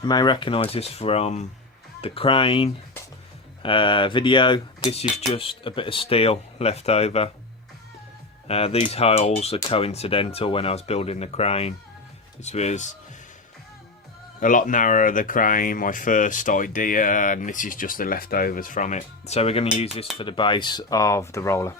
You may recognise this from the crane video. This is just a bit of steel left over. These holes are coincidental when I was building the crane. This was a lot narrower, the crane, my first idea, and this is just the leftovers from it. So we're going to use this for the base of the roller.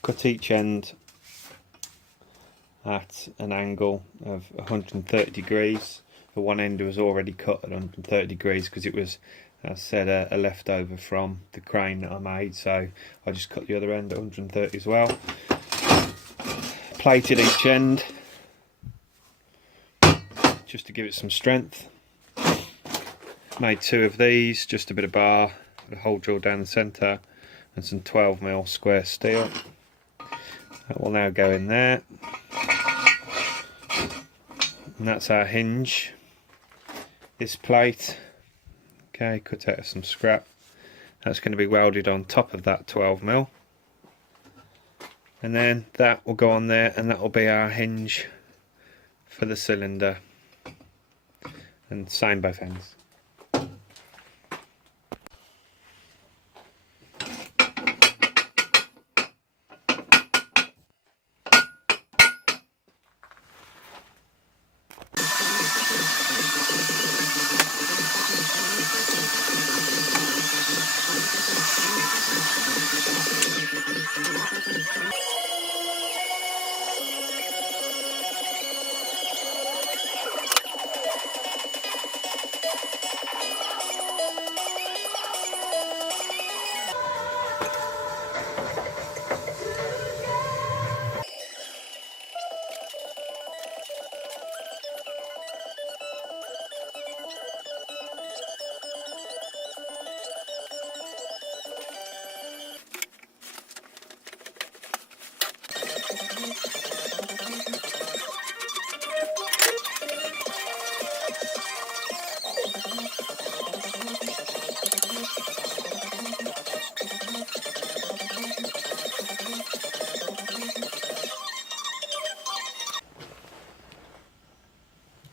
Cut each end at an angle of 130 degrees. The one end was already cut at 130 degrees because it was, as I said, a leftover from the crane that I made, so I just cut the other end at 130 as well. Plated each end just to give it some strength. Made two of these, just a bit of bar, a hole drilled down the centre, and some 12mm square steel. That will now go in there, and that's our hinge. This plate, okay, cut out of some scrap, that's going to be welded on top of that 12mm, and then that will go on there, and that will be our hinge for the cylinder, and same both ends.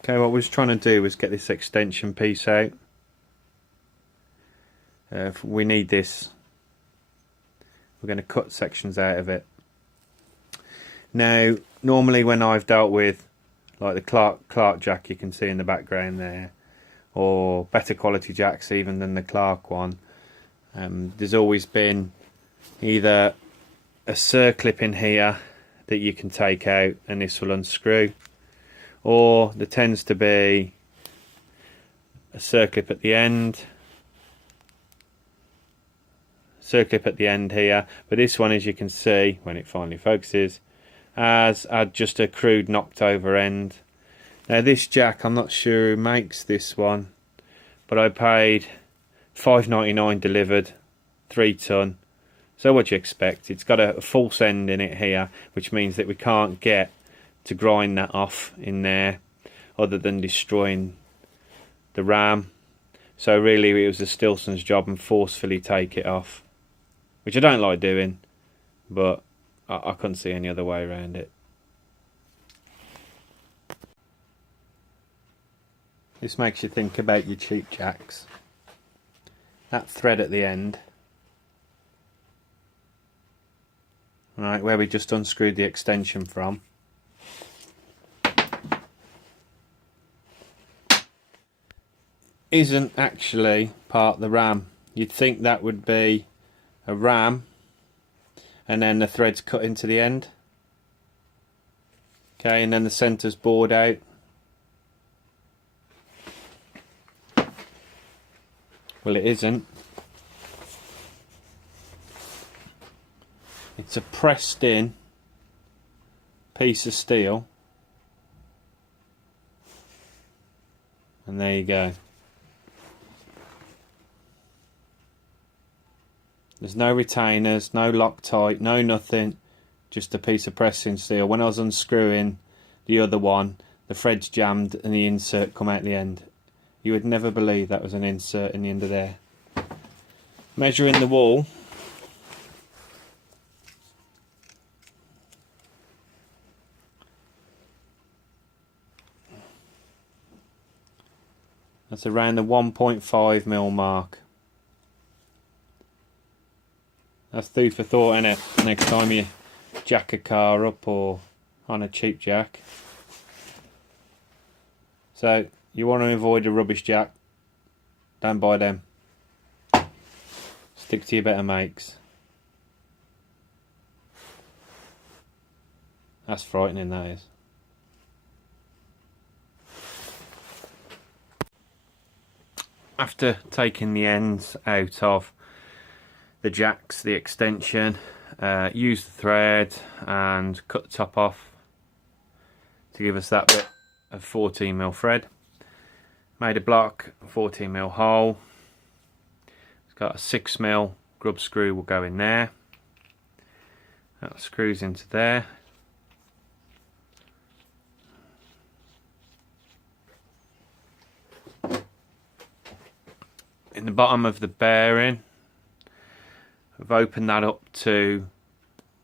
Okay, what we was trying to do was get this extension piece out. If we need this, we're going to cut sections out of it. Now, normally when I've dealt with like the Clark jack you can see in the background there, or better quality jacks even than the Clark one, there's always been either a circlip in here that you can take out and this will unscrew, or there tends to be a circlip at the end, here, but this one, as you can see when it finally focuses, has had just a crude knocked over end. Now this jack, I'm not sure who makes this one, but I paid $5.99 delivered, 3 ton. So what do you expect? It's got a false end in it here, which means that we can't get to grind that off in there other than destroying the ram. So really it was the Stilson's job and forcefully take it off, which I don't like doing, but I couldn't see any other way around it. This makes you think about your cheap jacks. That thread at the end, right, where we just unscrewed the extension from, isn't actually part of the ram. You'd think that would be a ram and then the thread's cut into the end. Okay, and then the centre's bored out. Well, it isn't. It's a pressed in piece of steel. And there you go. There's no retainers, no Loctite, no nothing. Just a piece of pressing steel. When I was unscrewing the other one, the thread's jammed and the insert come out the end. You would never believe that was an insert in the end of there. Measuring the wall. That's around the 1.5mm mark. That's food for thought, innit? Next time you jack a car up or on a cheap jack. So you want to avoid a rubbish jack, don't buy them. Stick to your better makes. That's frightening, that is. After taking the ends out of the jacks, the extension, use the thread and cut the top off to give us that bit of 14mm thread. Made a block, 14mm hole. It's got a 6mm grub screw will go in there. That screws into there. In the bottom of the bearing, I've opened that up to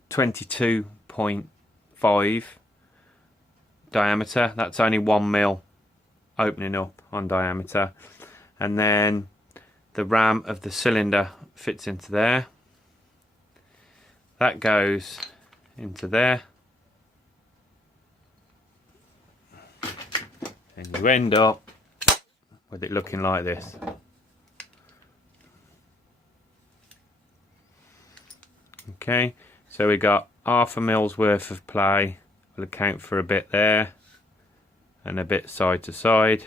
22.5 diameter. That's only 1mm opening up on diameter. And then the ram of the cylinder fits into there. That goes into there. And you end up with it looking like this. Okay, so we got 1/2 mil's worth of play. We'll account for a bit there and a bit side to side,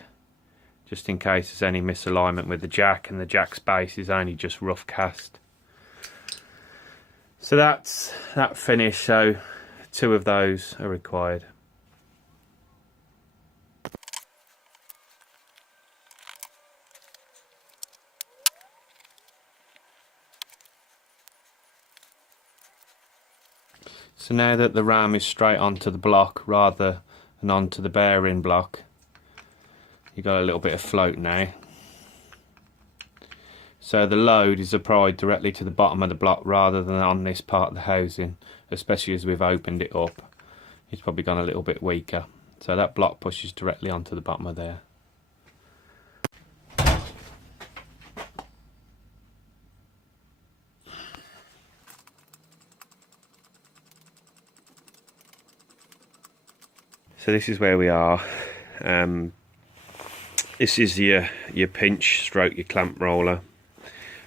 just in case there's any misalignment with the jack and the jack's base is only just rough cast. So that's that finish, so 2 of those are required. So now that the ram is straight onto the block rather than onto the bearing block, you've got a little bit of float now. So the load is applied directly to the bottom of the block rather than on this part of the housing, especially as we've opened it up. It's probably gone a little bit weaker. So that block pushes directly onto the bottom of there. So this is where we are. This is your pinch stroke, your clamp roller.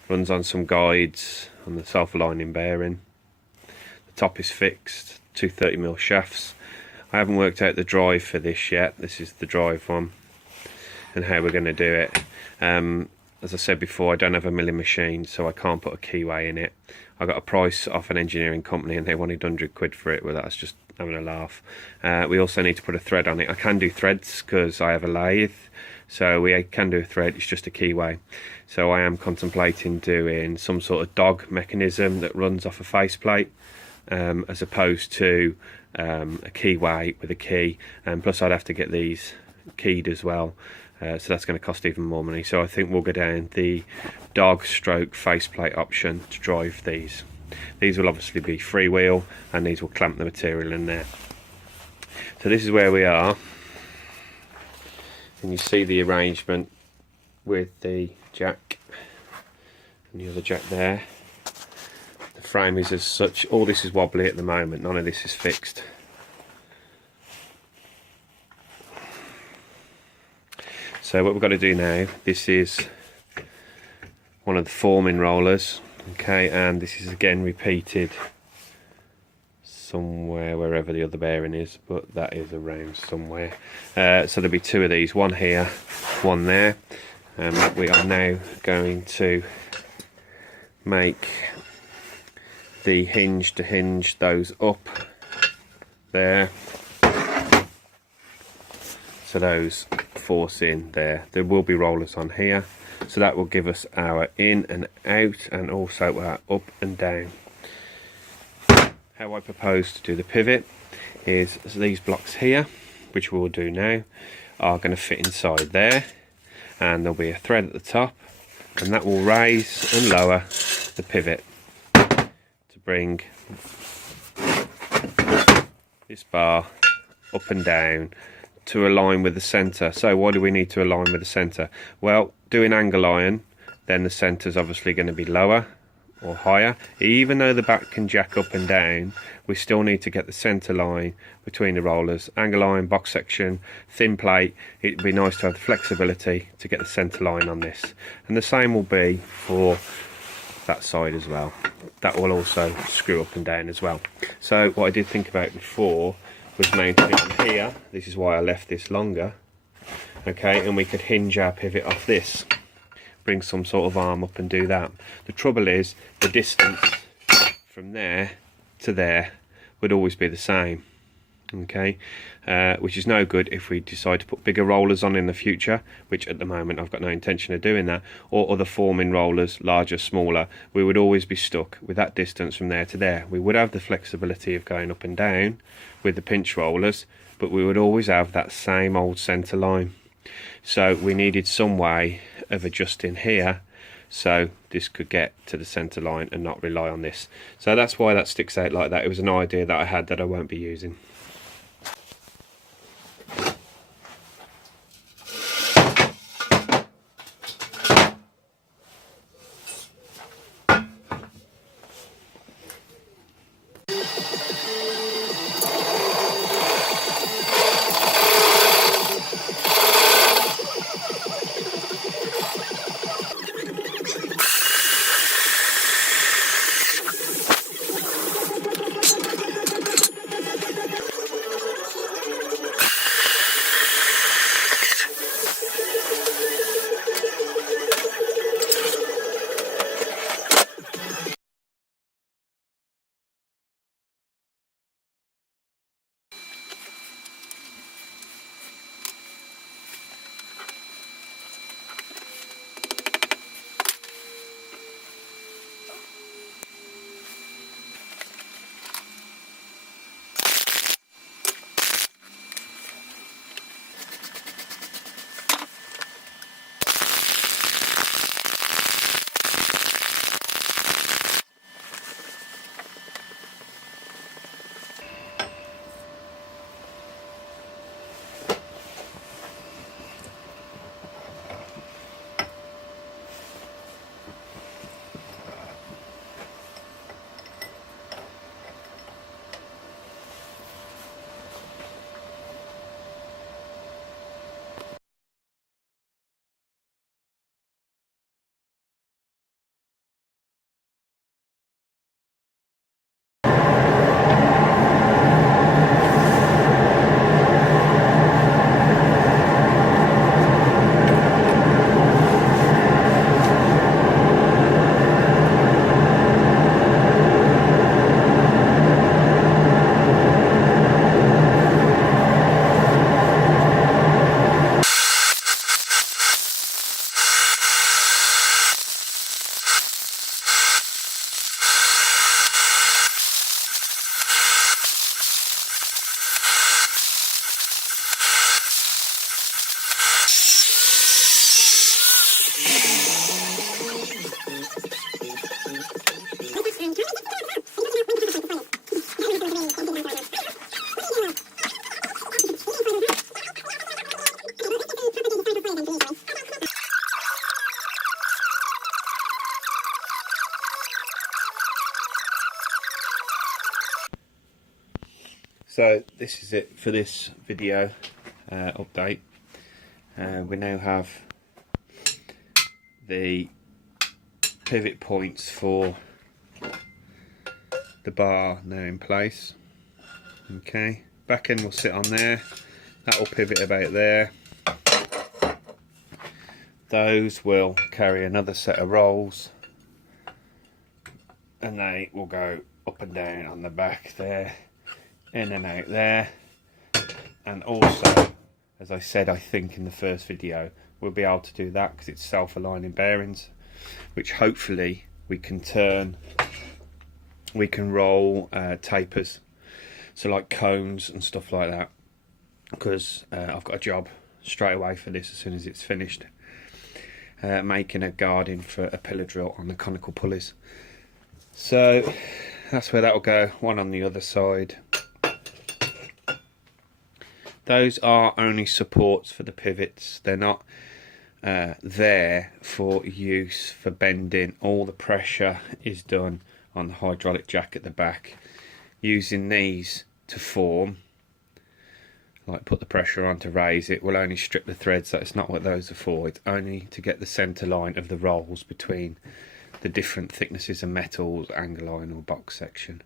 Runs on some guides on the self-aligning bearing. The top is fixed, 2 30mm shafts. I haven't worked out the drive for this yet. This is the drive one and how we're going to do it. As I said before, I don't have a milling machine, so I can't put a keyway in it. I got a price off an engineering company and they wanted 100 quid for it. Well, that's just having a laugh. We also need to put a thread on it. I can do threads because I have a lathe, so we can do a thread. It's just a keyway. So I am contemplating doing some sort of dog mechanism that runs off a faceplate, as opposed to a keyway with a key. And plus I'd have to get these keyed as well. So that's going to cost even more money. So I think we'll go down the dog stroke faceplate option to drive these. These will obviously be freewheel and these will clamp the material in there. So this is where we are. And you see the arrangement with the jack and the other jack there. The frame is as such. All this is wobbly at the moment. None of this is So what we've got to do now, this is one of the forming rollers, okay, and this is again repeated somewhere, wherever the other bearing is, but that is around somewhere. So there'll be two of these, one here, one there, and we are now going to make the hinge to hinge those up there, so those force in there. There will be rollers on here, so that will give us our in and out, and also our up and down. How I propose to do the pivot is these blocks here, which we'll do now, are going to fit inside there, and there'll be a thread at the top, and that will raise and lower the pivot to bring this bar up and down to align with the centre. So why do we need to align with the centre? Well, doing angle iron, then the centre is obviously going to be lower or higher. Even though the back can jack up and down, we still need to get the centre line between the rollers. Angle iron, box section, thin plate, it'd be nice to have the flexibility to get the centre line on this. And the same will be for that side as well. That will also screw up and down as well. So what I did think about before was mounting it on here. This is why I left this longer, okay, and we could hinge our pivot off this, bring some sort of arm up and do that. The trouble is the distance from there to there would always be the same, okay, which is no good if we decide to put bigger rollers on in the future, which at the moment I've got no intention of doing that, or other forming rollers, larger, smaller. We would always be stuck with that distance from there to there. We would have the flexibility of going up and down with the pinch rollers, but we would always have that same old centre line. So we needed some way of adjusting here so this could get to the centre line and not rely on this. So that's why that sticks out like that. It was an idea that I had that I won't be using. So this is it for this video update. We now have the pivot points for the bar now in place. Okay, back end will sit on there, that will pivot about there. Those will carry another set of rolls and they will go up and down on the back there, in and out there. And also, as I said, I think in the first video, we'll be able to do that because it's self-aligning bearings, which hopefully we can turn, we can roll tapers, so like cones and stuff like that, because I've got a job straight away for this as soon as it's finished, making a guarding for a pillar drill on the conical pulleys. So that's where that will go, one on the other side. Those are only supports for the pivots, they're not there for use for bending. All the pressure is done on the hydraulic jack at the back, using these to form, like put the pressure on to raise it, will only strip the threads. So it's not what those are for, it's only to get the centre line of the rolls between the different thicknesses of metals, angle line or box section.